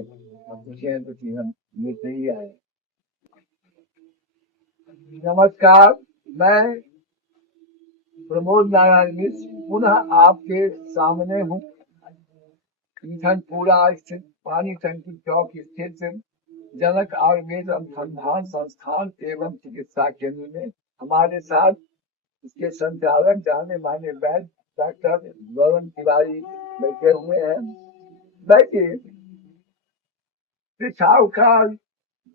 है, हम पूछे हैं तो हम मिल नहीं आए। नमस्कार, मैं प्रमोद नारायण मिश्र पुनः आपके सामने हूँ। ईंधनपुरा स्थित पानी टंकी चौक स्थित जनक आयुर्वेद अनुसंधान संस्थान एवं चिकित्सा केंद्र में हमारे साथ इसके संचालक जाने माने वैद्य डॉक्टर गौरव तिवारी बैठे हुए हैं। देखिए, पेशाब का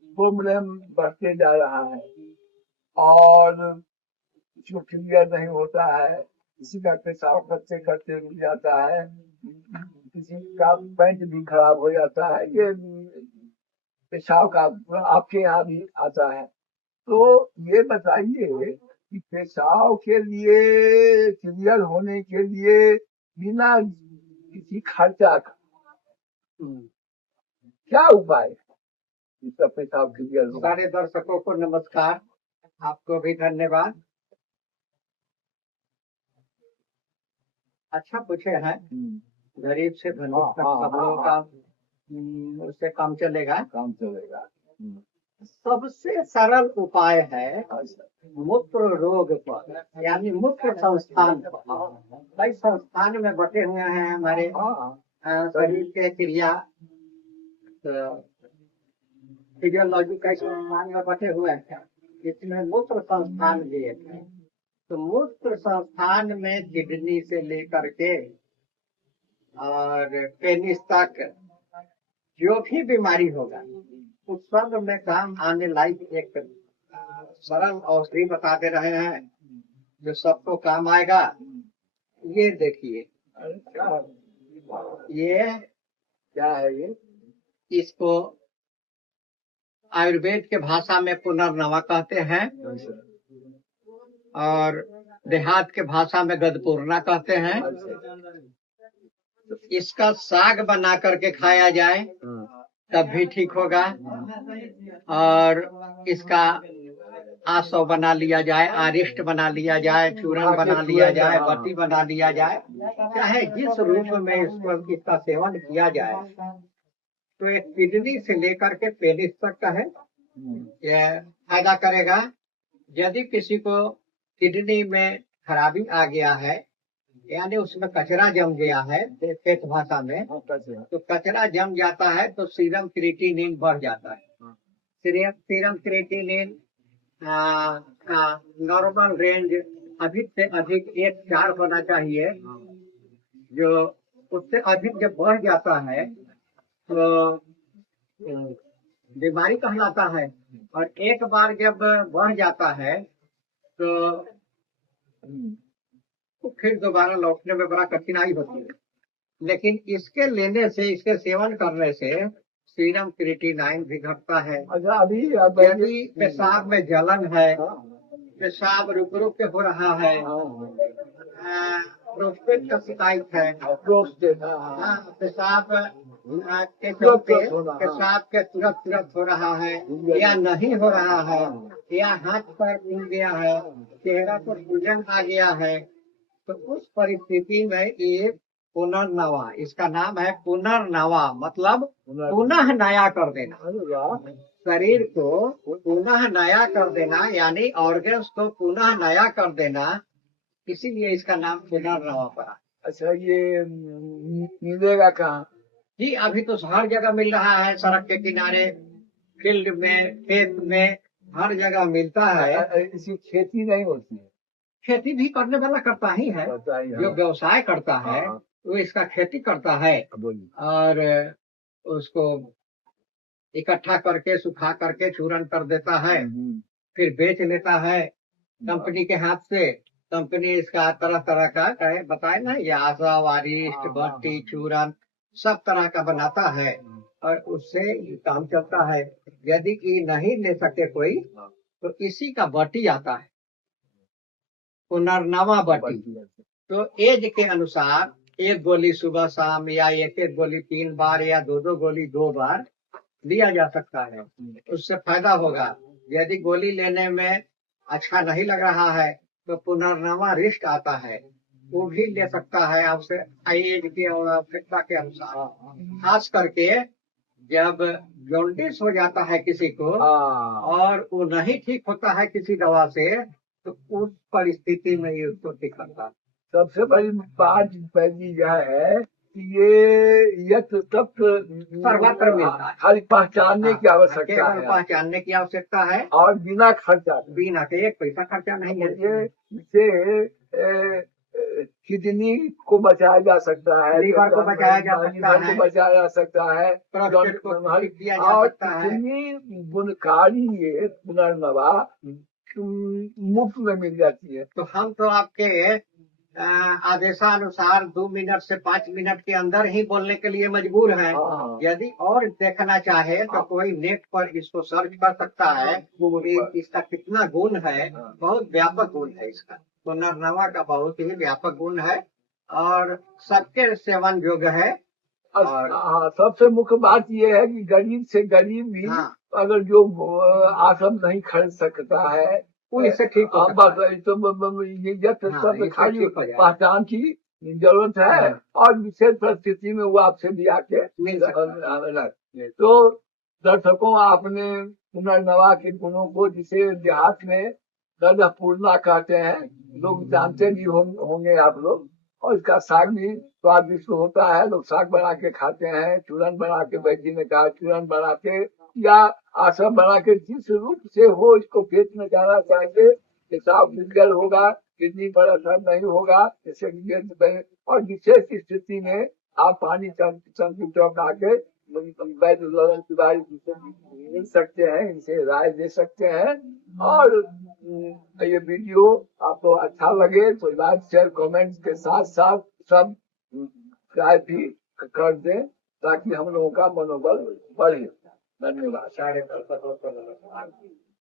प्रॉब्लम बढ़ते जा रहा है और जो क्लियर नहीं होता है, किसी का पेशाब करते करते रुक जाता है, किसी का पैंट भी खराब हो जाता है। ये पेशाब का आपके यहाँ भी आता है, तो ये बताइए कि पेशाब के लिए क्लियर होने के लिए बिना किसी खर्चा का क्या उपाय है इसका पेशाब क्लियर हो? सारे दर्शकों को नमस्कार, आपको भी धन्यवाद। अच्छा पूछे हैं, गरीब से धनी तक सब लोगों का उससे काम चलेगा। सबसे सरल उपाय है मूत्र रोग पर, यानी मूत्र संस्थान पर। कई संस्थान में बटे हुए हैं हमारे शरीर के क्रिया फिजियोलॉजी का संस्थान में बटे हुए हैं, इसमें मूत्र संस्थान भी है। तो मूत्र संस्थान में किडनी से लेकर के और पेनिस तक जो भी बीमारी होगा उस सब में काम आने लायक एक सरल औषधि बता दे रहे हैं जो सबको काम आएगा। ये देखिए, ये क्या है? ये इसको आयुर्वेद के भाषा में पुनर्नवा कहते हैं और देहात के भाषा में गदपूर्णा कहते हैं। तो इसका साग बना करके खाया जाए तब भी ठीक होगा, और इसका आसव बना लिया जाए, आरिष्ट बना लिया जाए, चूरन बना लिया जाए, बत्ती बना लिया जाए, चाहे जिस रूप में इसका सेवन किया जाए। तो एक किडनी से लेकर के पेनिस तक का है, यह फायदा करेगा। यदि किसी को किडनी में खराबी आ गया है, यानी उसमें कचरा जम गया है खेत भाषा में, तो कचरा जम जाता है तो सीरम क्रिएटिनिन बढ़ जाता है। सीरम क्रिएटिनिन का नॉर्मल रेंज अधिक से अधिक 1/4 होना चाहिए। जो उससे अधिक जब बढ़ जाता है तो बीमारी कहलाता है, और एक बार जब बढ़ जाता है तो फिर दोबारा लौटने में बड़ा कठिनाई होती है। लेकिन इसके लेने से, इसके सेवन करने से सीरम क्रिएटिनिन भी घटता है। अच्छा, अभी यदि पेशाब में जलन है, पेशाब रुक रुक के हो रहा है, प्रोस्टेट का शिकायत है, पेशाब के तुरंत हो रहा है या नहीं हो रहा है, या हाथ पैर फूल गया है, चेहरा पर सूजन आ गया है, तो उस परिस्थिति में ये पुनर्नवा, इसका नाम है पुनर्नवा, मतलब पुनः नया कर देना, शरीर को पुनः नया कर देना, यानी ऑर्गन्स को पुनः नया कर देना, इसीलिए इसका नाम पुनर्नवा पड़ा। अच्छा, ये मिलेगा कहाँ? जी, अभी तो हर जगह मिल रहा है, सड़क के किनारे, फील्ड में, खेत में, हर जगह मिलता है। इसकी खेती नहीं होती है? खेती भी करने वाला करता ही है, जो व्यवसाय करता है वो इसका खेती करता है और उसको इकट्ठा करके सुखा करके चूरन कर देता है, फिर बेच लेता है कंपनी के हाथ से। कंपनी इसका तरह तरह का बताए ना, ये आशा, वारिष्ट, बट्टी, चूरन सब तरह का बनाता है और उससे काम चलता है। यदि ये नहीं ले सके कोई तो इसी का बट्टी आता है, पुनर्नवा बट्टी। तो एज के अनुसार एक गोली सुबह शाम या एक गोली 3 बार या 2 गोली 2 बार लिया जा सकता है, उससे फायदा होगा। यदि गोली लेने में अच्छा नहीं लग रहा है तो पुनर्नवा रिष्ट आता है, वो भी ले सकता है आपसे एज की आवश्यकता के अनुसार। खास करके जब जॉन्डिस हो जाता है किसी को हाँ और वो नहीं ठीक होता है किसी दवा से, तो उस परिस्थिति में ये उसको ठीक करता है। सबसे बड़ी बात पहली यह है कि ये तत्व सर्वत्र मिलता है। खाली पहचानने की हाँ, आवश्यकता केवल है पहचानने की आवश्यकता है, और बिना खर्चा के। बिना के एक पैसा खर्चा नहीं है। ये इसे किडनी को बचाया जा सकता है, लीवर को बचाया जा सकता लीवर है, को बचाया जा सकता है, प्रोस्टेट को ठीक किया जा और सकता है। कितनी गुणकारी ये पुनर्नवा मुफ्त में मिल जाती है। तो हम तो आपके आदेशानुसार 2 मिनट से 5 मिनट के अंदर ही बोलने के लिए मजबूर हैं। हाँ। यदि और देखना चाहे तो कोई नेट पर इसको सर्च कर सकता है कि इसका कितना गुण है। बहुत व्यापक गुण है इसका, पुनर्नवा का बहुत ही व्यापक गुण है और सबके सेवन योग्य है। और हाँ, सबसे मुख्य बात यह है कि गरीब से गरीब भी हाँ, अगर जो आश्रम नहीं खरीद सकता है वो इससे ठीक हो सकता है। बस तो ये सब इससे खाली ठीक हो जाएगा। पहचान की जरूरत है और विशेष परिस्थिति में वो आपसे भी आके मिल सकता है। तो दर्शकों, आपने पुनर्नवा के गुणों को, जिसे देहात में दर्द पूर्णा कहते हैं, लोग जानते भी होंगे आप लोग। और इसका साग भी स्वादिष्ट होता है, लोग साग बना के खाते हैं, चूरन बना के, वैद्य ने कहा चूरन बना के या आश्रम बना के, जिस रूप से हो इसको पेट में जाना चाहिए, पेशाब निर्गल होगा, किडनी पर असर नहीं होगा, जैसे और विशेष स्थिति में आप पानी आके वैद्य ललन तिवारी जी से मिल सकते हैं, इनसे राय दे सकते हैं। और ये वीडियो आपको अच्छा लगे तो लाइक शेयर कमेंट्स के साथ साथ सब सब्सक्राइब भी कर दें ताकि हम लोगों का मनोबल बढ़े। धन्यवाद।